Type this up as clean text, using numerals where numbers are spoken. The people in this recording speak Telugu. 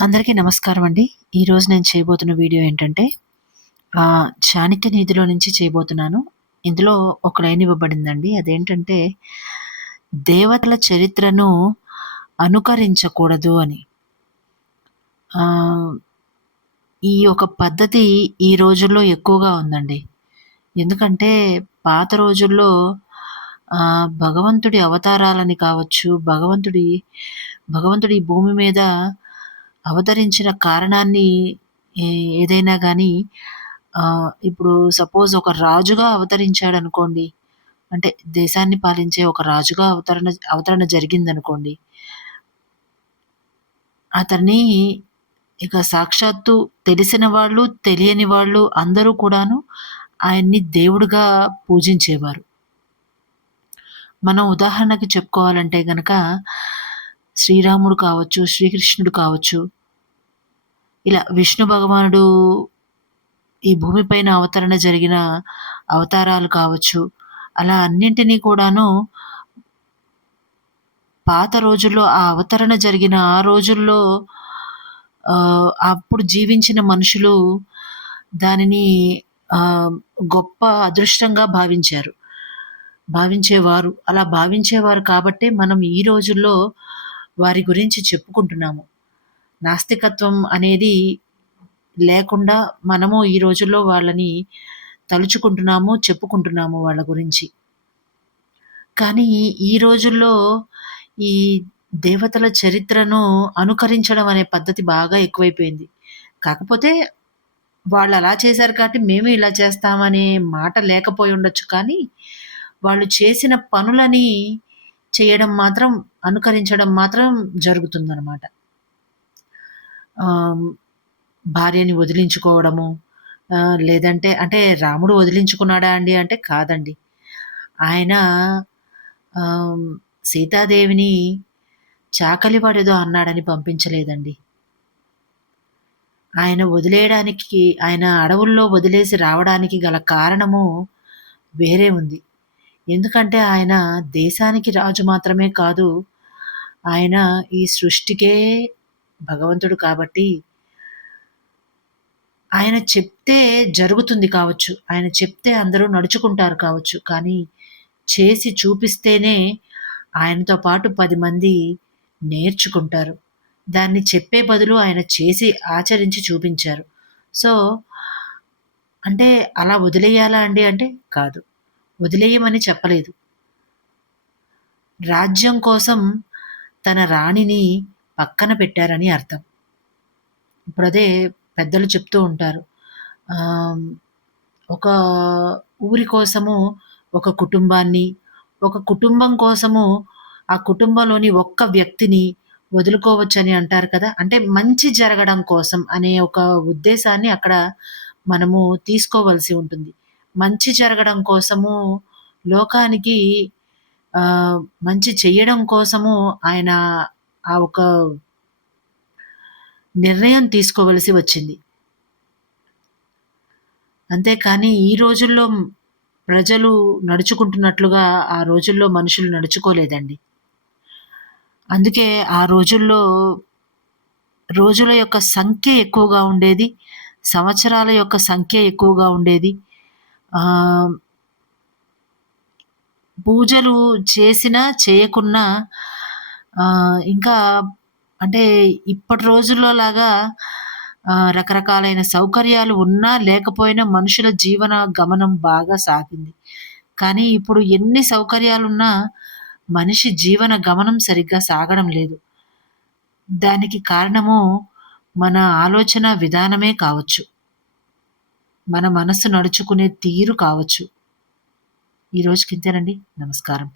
అందరికీ నమస్కారం అండి. ఈరోజు నేను చేయబోతున్న వీడియో ఏంటంటే, చాణక్య నీతిలో నుంచి చేయబోతున్నాను. ఇందులో ఒక లైన్ ఇవ్వబడిందండి. అదేంటంటే, దేవతల చరిత్రను అనుకరించకూడదు అని. ఆహ్, ఈ యొక్క పద్ధతి ఈ రోజుల్లో ఎక్కువగా ఉందండి. ఎందుకంటే, పాత రోజుల్లో భగవంతుడి అవతారాలని కావచ్చు, భగవంతుడు ఈ భూమి మీద అవతరించిన కారణాన్ని ఏ ఏదైనా గానీ ఇప్పుడు సపోజ్ ఒక రాజుగా అవతరించాడనుకోండి. అంటే దేశాన్ని పాలించే ఒక రాజుగా అవతరణ జరిగిందనుకోండి. అతన్ని ఇక సాక్షాత్తు తెలిసిన వాళ్ళు, తెలియని వాళ్ళు అందరూ కూడాను ఆయన్ని దేవుడుగా పూజించేవారు. మనం ఉదాహరణకి చెప్పుకోవాలంటే గనక శ్రీరాముడు కావచ్చు, శ్రీకృష్ణుడు కావచ్చు, ఇలా విష్ణు భగవానుడు ఈ భూమిపైన అవతరణ జరిగిన అవతారాలు కావచ్చు, అలా అన్నింటినీ కూడాను పాత రోజుల్లో ఆ అవతరణ జరిగిన ఆ రోజుల్లో అప్పుడు జీవించిన మనుషులు దానిని ఆహ్, గొప్ప అదృష్టంగా భావించేవారు. అలా భావించేవారు కాబట్టే మనం ఈ రోజుల్లో వారి గురించి చెప్పుకుంటున్నాము. నాస్తికత్వం అనేది లేకుండా మనము ఈ రోజుల్లో వాళ్ళని తలుచుకుంటున్నాము, చెప్పుకుంటున్నాము వాళ్ళ గురించి. కానీ ఈ రోజుల్లో ఈ దేవతల చరిత్రను అనుకరించడం అనే పద్ధతి బాగా ఎక్కువైపోయింది. కాకపోతే వాళ్ళలా చేశారు కాబట్టి మేము ఇలా చేస్తామనే మాట లేకపోయుండొచ్చు కానీ, వాళ్ళు చేసిన పనులని అనుకరించడం మాత్రం జరుగుతుందనమాట. ఆహ్, భార్యని వదిలించుకోవడము, లేదంటే అంటే రాముడు వదిలించుకున్నాడా అండి అంటే కాదండి. ఆయన ఆహ్, సీతాదేవిని చాకలివాడేదో అన్నాడని పంపించలేదండి. ఆయన అడవుల్లో వదిలేసి రావడానికి గల కారణము వేరే ఉంది. ఎందుకంటే ఆయన దేశానికి రాజు మాత్రమే కాదు, ఆయన ఈ సృష్టికే భగవంతుడు కాబట్టి ఆయన చెప్తే జరుగుతుంది కావచ్చు. ఆయన చెప్తే అందరూ నడుచుకుంటారు కావచ్చు. కానీ చేసి చూపిస్తేనే ఆయనతో పాటు 10 మంది నేర్చుకుంటారు. దాన్ని చెప్పే బదులు ఆయన చేసి ఆచరించి చూపించారు. సో, అంటే అలా వదిలేయాలా అండి అంటే కాదు. వదిలేయమని చెప్పలేదు. రాజ్యం కోసం తన రాణిని పక్కన పెట్టారని అర్థం. ఇప్పుడదే పెద్దలు చెప్తూ ఉంటారు. ఆహ్, ఒక ఊరి కోసము ఒక కుటుంబం కోసము ఆ కుటుంబంలోని ఒక్క వ్యక్తిని వదులుకోవచ్చని అంటారు కదా! అంటే మంచి జరగడం కోసం అనే ఒక ఉద్దేశాన్ని అక్కడ మనము తీసుకోవలసి ఉంటుంది. మంచి జరగడం కోసము లోకానికి మంచి చెయ్యడం కోసము ఆయన ఆ ఒక నిర్ణయం తీసుకోవలసి వచ్చింది. అంతేకానీ ఈ రోజుల్లో ప్రజలు నడుచుకుంటున్నట్లుగా ఆ రోజుల్లో మనుషులు నడుచుకోలేదండి. అందుకే ఆ రోజుల్లో రోజుల యొక్క సంఖ్య ఎక్కువగా ఉండేది. సంవత్సరాల యొక్క సంఖ్య ఎక్కువగా ఉండేది. ఆహ్, పూజలు చేసినా, చేయకున్నా ఇంకా అంటే ఇప్పటి రోజుల్లో లాగా రకరకాలైన సౌకర్యాలు ఉన్నా, లేకపోయినా మనుషుల జీవన గమనం బాగా సాగింది. కానీ ఇప్పుడు ఎన్ని సౌకర్యాలున్నా మనిషి జీవన గమనం సరిగ్గా సాగడం లేదు. దానికి కారణము మన ఆలోచన విధానమే కావచ్చు. మన మనసు నడుచుకునే తీరు కావచ్చు. ఈ రోజుకి ఇంతేనండి. నమస్కారం.